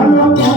I'm